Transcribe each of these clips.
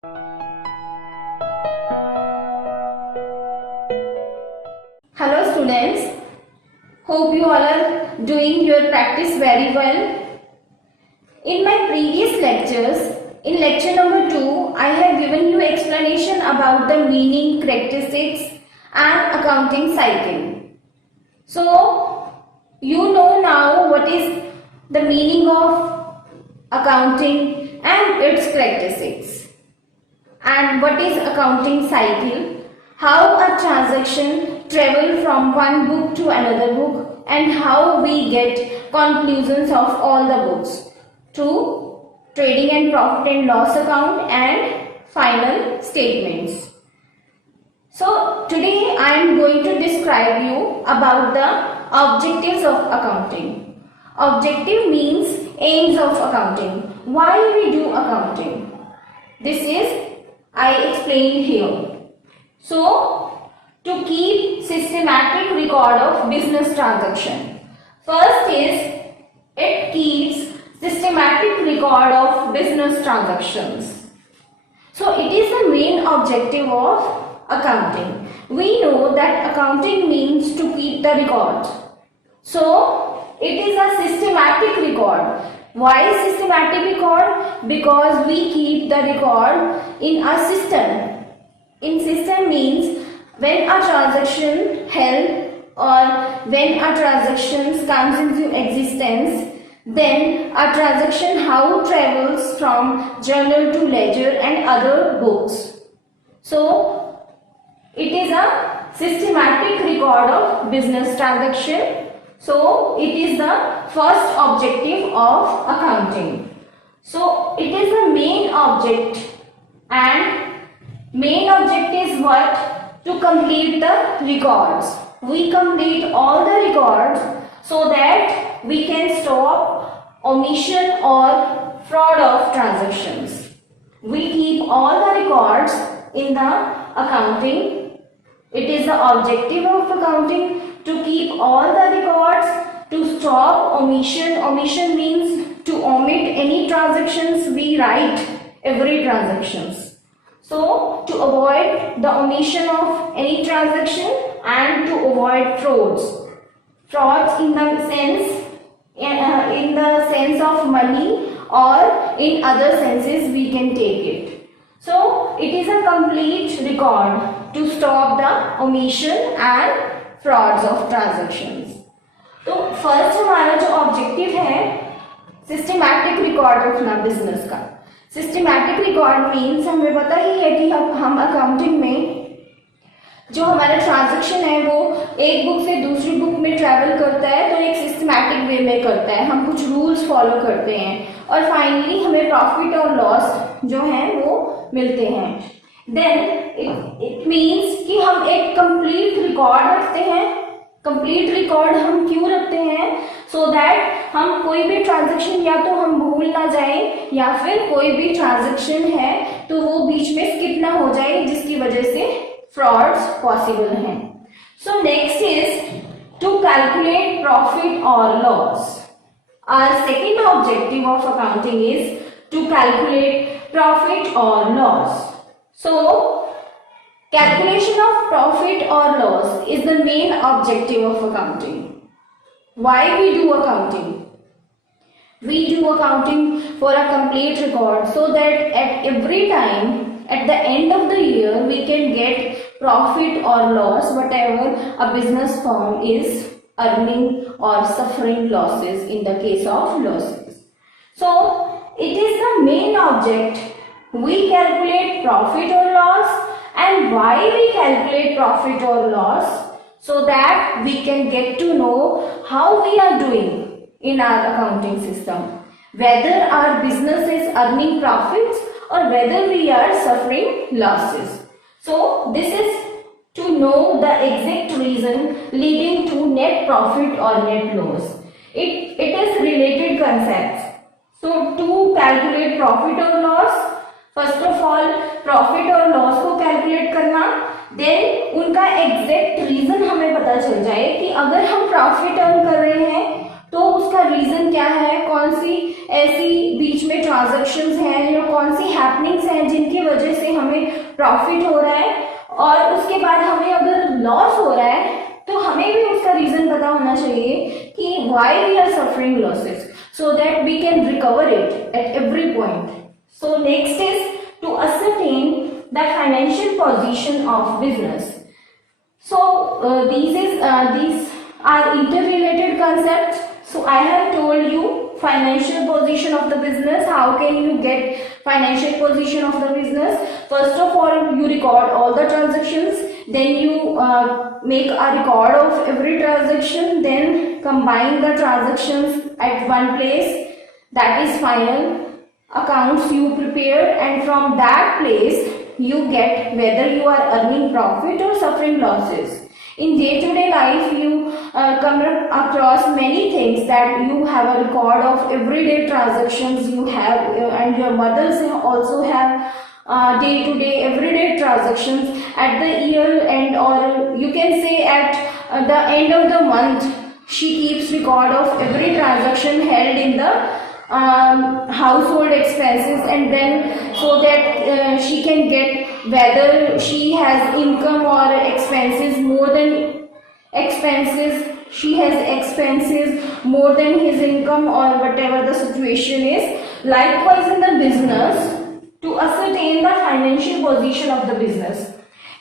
Hello students, hope you all are doing your practice very well. In my previous lectures, in lecture number 2, I have given you explanation about the meaning, characteristics and accounting cycle. So, you know now what is the meaning of accounting and its characteristics. And what is accounting cycle? How a transaction travel from one book to another book and how we get conclusions of all the books to trading and profit and loss account and final statements. So today I am going to describe you about the objectives of accounting. Objective means aims of accounting. Why we do accounting? This is I explained here. So, to keep systematic record of business transaction. First is, it keeps systematic record of business transactions. So, it is the main objective of accounting. We know that accounting means to keep the record. So, it is a systematic record. Why systematic record? Because we keep the record in a system. In system means when a transaction held or when a transaction comes into existence, then a transaction how travels from journal to ledger and other books. So it is a systematic record of business transaction. So it is the first objective of accounting. So it is the main object, and main object is what? To complete the records. We complete all the records so that we can stop omission or fraud of transactions. We keep all the records in the accounting. It is the objective of accounting to keep all the records, to stop omission. Omission means to omit any transactions. We write every transactions. So to avoid the omission of any transaction and to avoid frauds. Frauds in the sense of money or in other senses we can take it. So it is a complete record to stop the omission and frauds of transactions. तो first हमारा जो objective है systematic record रखना business का. Systematic record means हमें पता ही है कि हम अकाउंटिंग में जो हमारा ट्रांजैक्शन है वो एक बुक से दूसरी बुक में ट्रैवल करता है तो एक सिस्टमैटिक वे में करता है. हम कुछ रूल्स फॉलो करते हैं और फाइनली हमें प्रॉफिट और लॉस जो है वो मिलते हैं. देन इट मीन्स कि हम एक कंप्लीट रिकॉर्ड रखते हैं. कंप्लीट रिकॉर्ड हम क्यों रखते हैं? सो दैट हम कोई भी ट्रांजैक्शन या तो हम भूल ना जाए या फिर कोई भी ट्रांजैक्शन है तो वो बीच में स्किप ना हो जाए जिसकी वजह से फ्रॉड्स पॉसिबल हैं. So next is to calculate profit और loss. Our second objective of accounting is to calculate profit और loss. So, calculation of profit or loss is the main objective of accounting. Why we do accounting? We do accounting for a complete record so that at every time, at the end of the year, we can get profit or loss, whatever a business firm is earning or suffering losses in the case of losses. So, it is the main object. We calculate profit or loss, and why we calculate profit or loss? So that we can get to know how we are doing in our accounting system. Whether our business is earning profits or whether we are suffering losses. So this is to know the exact reason leading to net profit or net loss. It is related concepts. So to calculate profit or loss, first of all profit और loss को calculate करना, then उनका exact reason हमें पता चल जाए कि अगर हम प्रॉफिट अर्न कर रहे हैं तो उसका रीजन क्या है, कौन सी ऐसी बीच में ट्रांजैक्शंस हैं या कौन सी हैपनिंग्स हैं जिनकी वजह से हमें प्रॉफिट हो रहा है, और उसके बाद हमें अगर लॉस हो रहा है तो हमें भी उसका रीजन पता होना चाहिए कि why we are suffering losses, so that we can recover it at every point. So next is to ascertain the financial position of business. So these are interrelated concepts. So I have told you financial position of the business. How can you get financial position of the business? First of all, you record all the transactions. Then you make a record of every transaction. Then combine the transactions at one place. That is final accounts you prepare, and from that place you get whether you are earning profit or suffering losses. In day-to-day life, you come across many things that you have a record of everyday transactions you have, and your mothers also have day-to-day, everyday transactions at the year end, or you can say at the end of the month. She keeps record of every transaction held in the household expenses, and then so that she can get whether she has income or expenses more than expenses, she has expenses more than his income, or whatever the situation is. Likewise in the business, to ascertain the financial position of the business.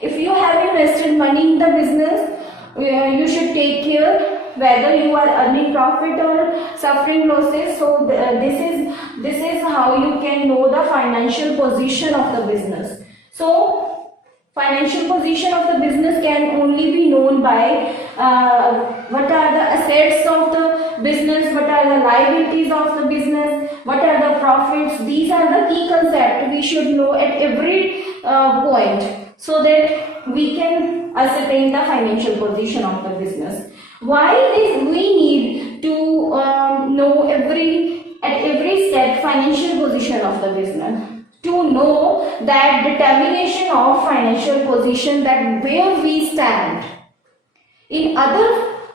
If you have invested money in the business, you should take care whether you are earning profit or suffering losses. So this is how you can know the financial position of the business. So financial position of the business can only be known by what are the assets of the business, what are the liabilities of the business, what are the profits. These are the key concepts we should know at every point, so that we can ascertain the financial position of the business. Why we need to know at every step financial position of the business? To know that determination of financial position, that where we stand in other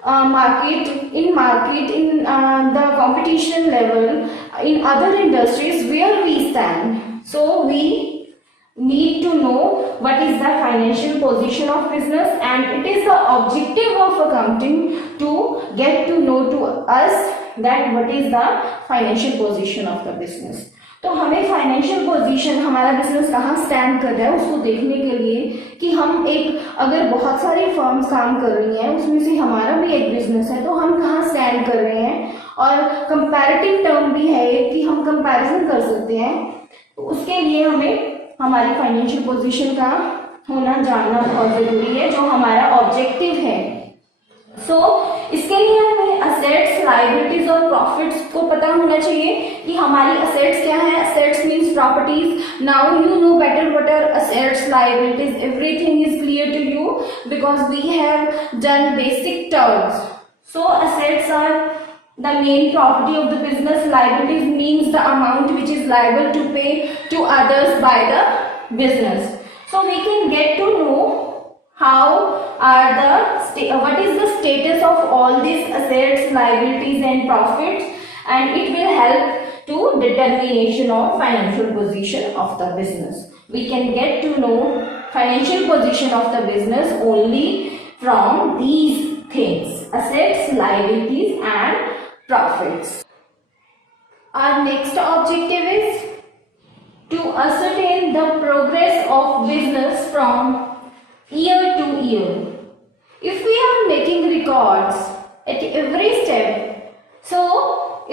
market, in the competition level, in other industries, where we stand. So we need to know what is the financial position of business, and it is the objective of accounting to get to know to us that what is the financial position of the business. तो हमें financial position, हमारा business कहाँ stand कर रहा है, उसको देखने के लिए कि हम अगर बहुत सारी फर्म्स काम कर रही हैं, उसमें से हमारा भी एक बिजनेस है, तो हम कहाँ स्टैंड कर रहे हैं, और कंपैरेटिव टर्म भी है कि हम कंपैरिजन कर सकते हैं। तो उसके लिए हमें हमारी फाइनेंशियल पोजीशन का होना जानना बहुत जरूरी है, जो हमारा ऑब्जेक्टिव है। इसके लिए हमें असेट्स, लायबिलिटीज और प्रॉफिट्स को पता होना चाहिए कि हमारी असेट्स क्या है। Assets means properties. Now you know better what are assets, liabilities, everything is clear to you because we have done basic terms. So assets are the main property of the business. Liabilities means the amount which is liable to pay to others by the business. So we can get to know how are what is the status of all these assets, liabilities and profits, and it will help to determination of financial position of the business. We can get to know financial position of the business only from these things: assets, liabilities and profits. Our next objective is to ascertain the progress of business from year to year. If we are making records at every step, so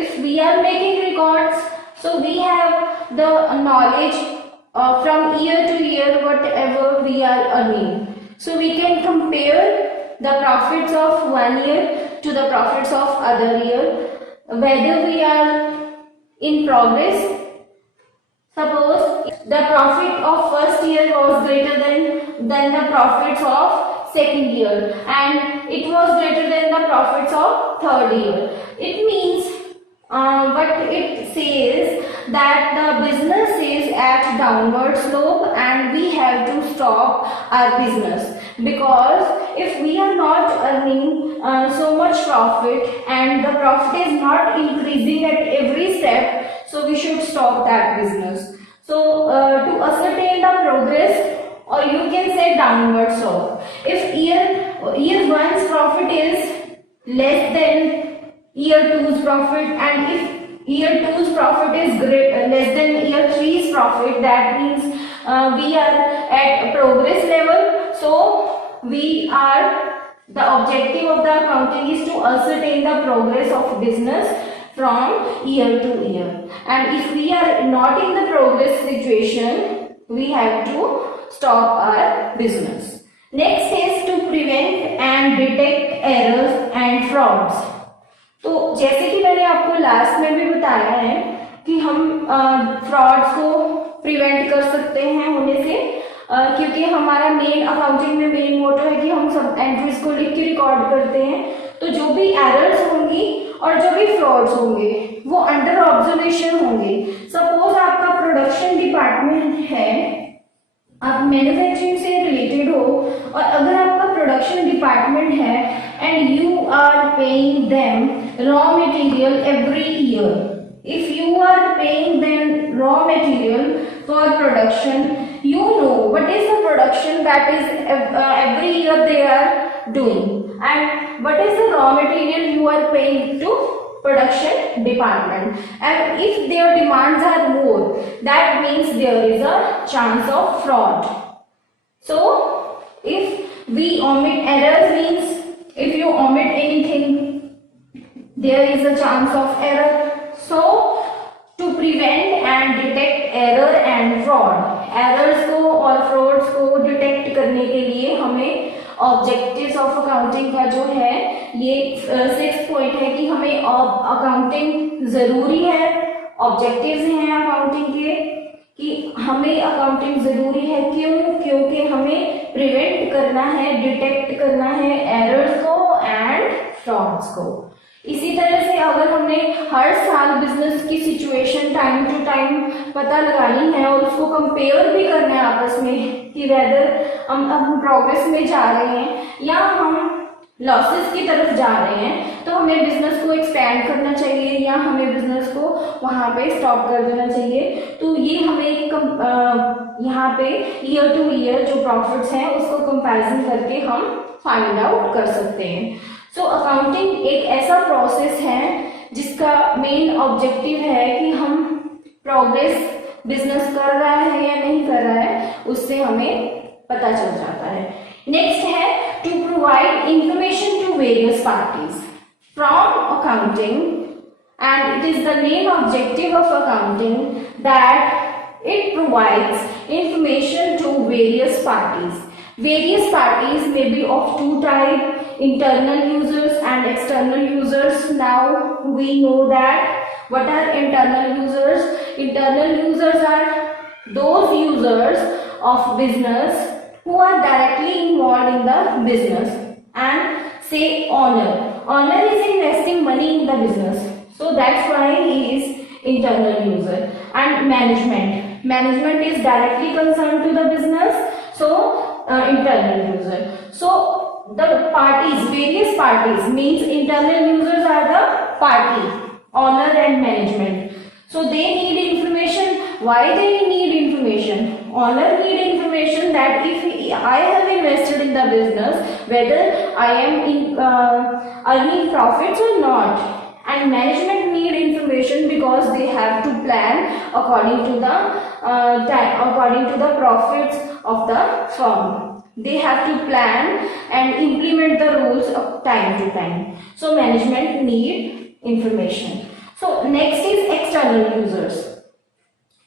if we are making records, so we have the knowledge from year to year whatever we are earning. So we can compare the profits of one year to the profits of other year, whether we are in progress. Suppose the profit of first year was greater than the profits of second year, and it was greater than the profits of third year. It means but it says that the business is at downward slope and we have to stop our business, because if we are not earning so much profit and the profit is not increasing at every step, so we should stop that business. So to ascertain the progress, or you can say downward slope, if year one's profit is less than year two's profit, and if year two's profit is less than year three's profit, that means we are at progress level. So the objective of the accounting is to ascertain the progress of business from year to year, and if we are not in the progress situation, we have to stop our business. Next is to prevent and detect errors and frauds. तो जैसे कि मैंने आपको last में भी बताया है कि हम फ्रॉड्स को प्रिवेंट कर सकते हैं होने से, क्योंकि हमारा मेन अकाउंटिंग में मेन मोटो है कि हम सब एंट्रीज को लिख के रिकॉर्ड करते हैं। तो जो भी एरर्स होंगी और जो भी फ्रॉड्स होंगे वो अंडर ऑब्जर्वेशन होंगे। सपोज आपका प्रोडक्शन डिपार्टमेंट है, आप मैन्युफैक्चरिंग से रिलेटेड हो, और अगर आपका प्रोडक्शन डिपार्टमेंट है and you are paying them raw material every year, if you are paying them raw material for production, you know what is the production that is every year they are doing, and what is the raw material you are paying to production department, and if their demands are more, that means there is a chance of fraud. So if we omit errors, means if you omit anything, there is a chance of error. So to prevent and detect error and fraud, errors को और frauds को detect करने के लिए हमें objectives of accounting का जो है ये 6th point है कि हमें accounting जरूरी है, objectives हैं accounting के कि हमें अकाउंटिंग जरूरी है। क्यों? क्योंकि हमें प्रिवेंट करना है, डिटेक्ट करना है एरर्स को एंड फ्रॉड्स को। इसी तरह से अगर हमने हर साल बिजनेस की सिचुएशन टाइम टू टाइम पता लगानी है और उसको कंपेयर भी करना है आपस में कि वेदर हम प्रोग्रेस में जा रहे हैं या हम लॉसेस की तरफ जा रहे हैं, तो हमें बिजनेस को एक्सपेंड करना चाहिए या हमें बिजनेस को वहां पे स्टॉप कर देना चाहिए। तो ये हमें यहाँ पे ईयर टू ईयर जो प्रॉफिट्स हैं उसको कंपैरिजन करके हम फाइंड आउट कर सकते हैं। सो अकाउंटिंग एक ऐसा प्रोसेस है जिसका मेन ऑब्जेक्टिव है कि हम प्रोग्रेस बिजनेस कर रहा है या नहीं कर रहा है उससे हमें पता चल जाता है। नेक्स्ट है to provide information to various parties from accounting, and it is the main objective of accounting that it provides information to various parties. Various parties may be of two types, internal users and external users. Now we know that what are internal users. Internal users are those users of business who are directly involved in the business, and say owner. Owner is investing money in the business, so that's why he is internal user. And management. Management is directly concerned to the business, so internal user. So the parties, various parties means internal users are the party, owner and management. So they need information. Why they need information? Owner need information that if I have invested in the business, whether I am earning profits or not. And management need information because they have to plan according to the profits of the firm. They have to plan and implement the rules of time to time. So management need information. So next is external users.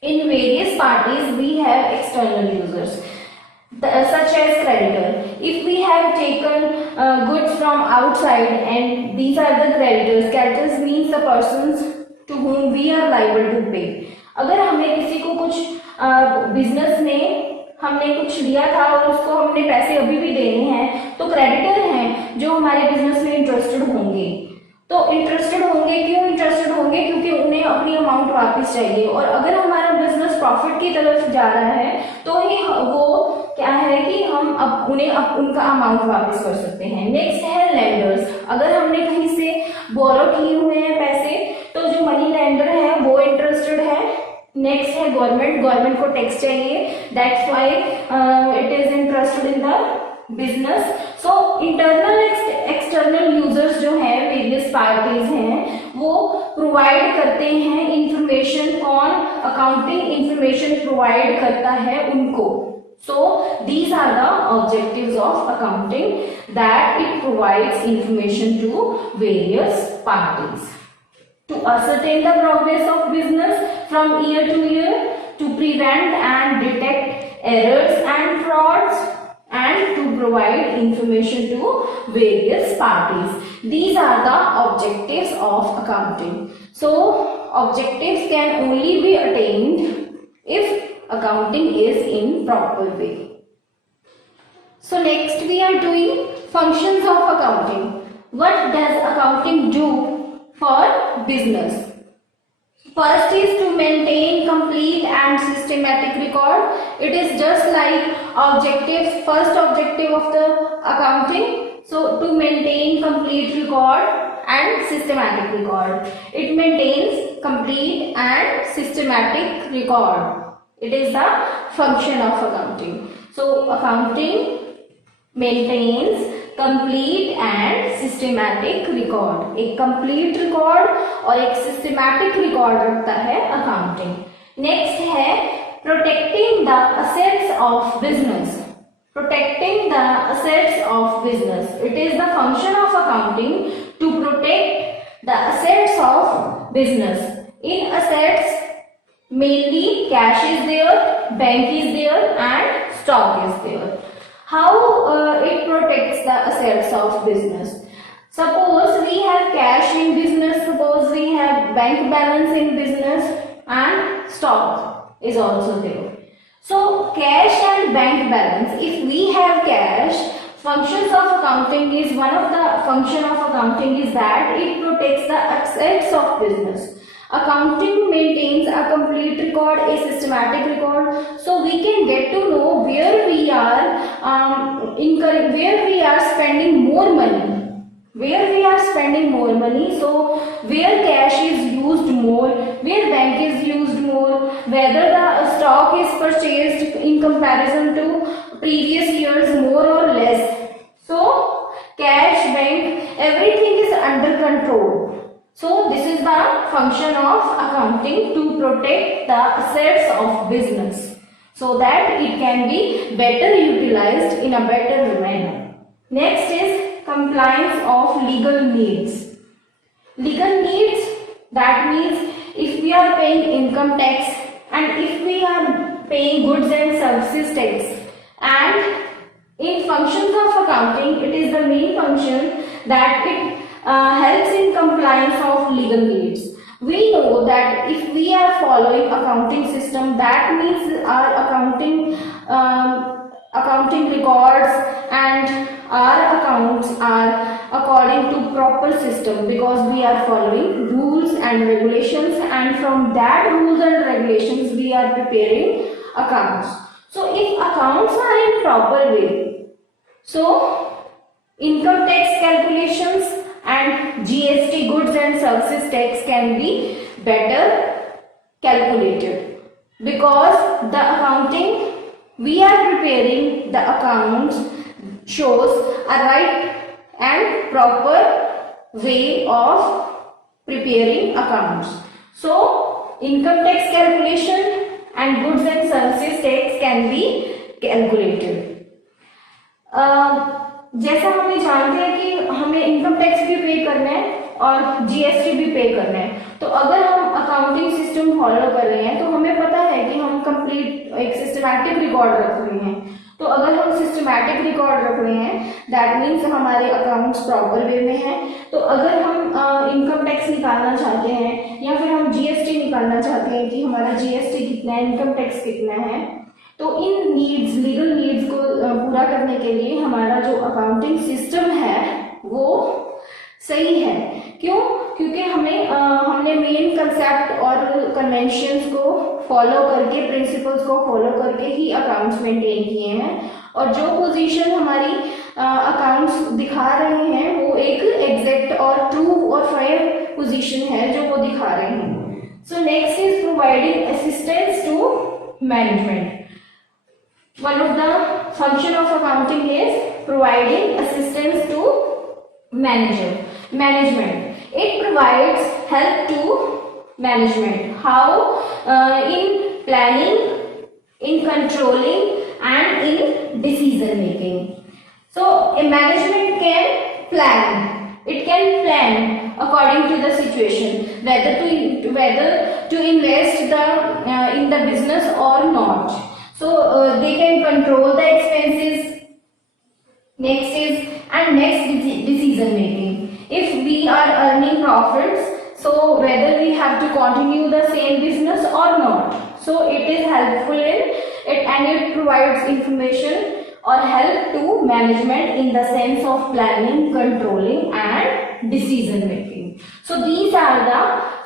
In various parties we have external users such as creditor. If we have taken goods from outside and these are the creditors. Creditors means the persons to whom we are liable to pay. अगर हमें किसी को कुछ business में हमने कुछ लिया था और उसको हमने पैसे अभी भी देने हैं तो क्रेडिटर हैं जो हमारे बिजनेस में इंटरेस्टेड होंगे। तो इंटरेस्टेड होंगे, क्यों इंटरेस्टेड होंगे? क्योंकि उन्हें अपनी अमाउंट वापस चाहिए, और अगर हमारा बिजनेस प्रॉफिट की तरफ जा रहा है तो ही वो क्या है कि हम उन्हें उनका अमाउंट वापस कर सकते हैं। नेक्स्ट है लेंडर्स। अगर हमने कहीं से बोरो किए हुए हैं पैसे, तो जो मनी लेंडर है वो इंटरेस्टेड है। नेक्स्ट है गवर्नमेंट। गवर्नमेंट को टैक्स चाहिए, that's why it is interested in the business. So internal external users जो है, वेरियस पार्टीज हैं, वो प्रोवाइड करते हैं इंफॉर्मेशन। कौन? अकाउंटिंग इंफॉर्मेशन प्रोवाइड करता है उनको। So these are the objectives of accounting, that it provides information to various parties to ascertain the progress of business from year to year, to prevent and detect errors and frauds, and to provide information to various parties. These are the objectives of accounting. So objectives can only be attained if accounting is in proper way. So next we are doing functions of accounting. What does accounting do for business? First is to maintain complete and systematic record. It is just like objectives, first objective of the accounting. So to maintain complete record and systematic record. It maintains complete and systematic record. It is the function of accounting. So accounting maintains complete and systematic record. एक complete record और एक systematic record रखता है accounting. Next है protecting the assets of business. Protecting the assets of business, it is the function of accounting to protect the assets of business. इन assets mainly cash is there, bank is there, and stock is there. How it protects the assets of business? Suppose we have cash in business, suppose we have bank balance in business, and stock is also there. So cash and bank balance, if we have cash, functions of accounting is, one of the function of accounting is that it protects the assets of business. Accounting maintains a complete record, a systematic record, so we can get to know where we are where we are spending more money, where we are spending more money. So where cash is used more, where bank is used more, whether the stock is purchased in comparison to previous years more or less. So cash, bank, everything is under control. So this is the function of accounting, to protect the assets of business so that it can be better utilized in a better manner. Next is compliance of legal needs. Legal needs, that means if we are paying income tax and if we are paying goods and services tax, and in functions of accounting, it is the main function that it helps in compliance of legal needs. We know that if we are following accounting system, that means our accounting records and our accounts are according to proper system, because we are following rules and regulations, and from that rules and regulations we are preparing accounts. So if accounts are in proper way, so income tax calculations and GST, goods and services tax, can be better calculated, because the accounting we are preparing, the accounts shows a right and proper way of preparing accounts. So income tax calculation and goods and services tax can be calculated. जैसा हमें जानते हैं कि हमें income tax भी पे करना है और जीएसटी भी पे करना है, तो अगर हम अकाउंटिंग सिस्टम फॉलो कर रहे हैं तो हमें पता है कि हम कंप्लीट एक सिस्टमैटिक रिकॉर्ड रख रहे हैं। तो अगर हम सिस्टमैटिक रिकॉर्ड रख रहे हैं, दैट मीन्स हमारे अकाउंट्स प्रॉपर वे में हैं। तो अगर हम इनकम टैक्स निकालना चाहते हैं या फिर हम जीएसटी निकालना चाहते हैं कि हमारा जीएसटी कितना है, इनकम टैक्स कितना है, तो इन नीड्स, लीगल नीड्स को पूरा करने के लिए हमारा जो अकाउंटिंग सिस्टम है वो सही है। क्यों? क्योंकि हमने मेन कंसेप्ट और कन्वेंशंस को फॉलो करके, प्रिंसिपल्स को फॉलो करके ही अकाउंट्स मेंटेन किए हैं, और जो पोजीशन हमारी अकाउंट्स दिखा रहे हैं वो एक एग्जैक्ट और ट्रू और फेयर पोजीशन है जो वो दिखा रहे हैं। So next is providing assistance to management. One of the function of accounting is providing assistance to management. It provides help to management. How? In planning, in controlling, and in decision making. So a management can plan. It can plan according to the situation whether to invest in the business or not. So they can control the expenses. Next decision making. If we are earning profits, so whether we have to continue the same business or not. So it is helpful in it, and it provides information or help to management in the sense of planning, controlling, and decision making. So these are the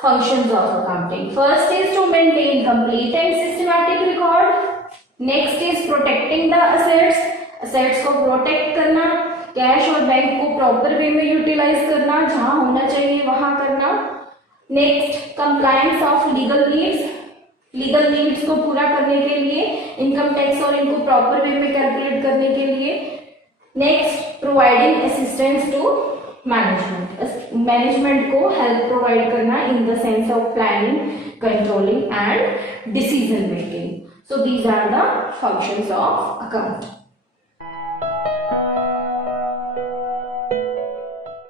functions of accounting. First is to maintain complete and systematic record. Next is protecting the assets, assets को protect करना, cash और bank को proper way में utilise करना, जहां होना चाहिए वहां करना। Next compliance of legal needs को पूरा करने के लिए, इनकम टैक्स और इनको प्रॉपर वे में कैलकुलेट करने के लिए। Next providing assistance to management को हेल्प प्रोवाइड करना in the sense of planning, controlling, and decision making. So these are the functions of accounting.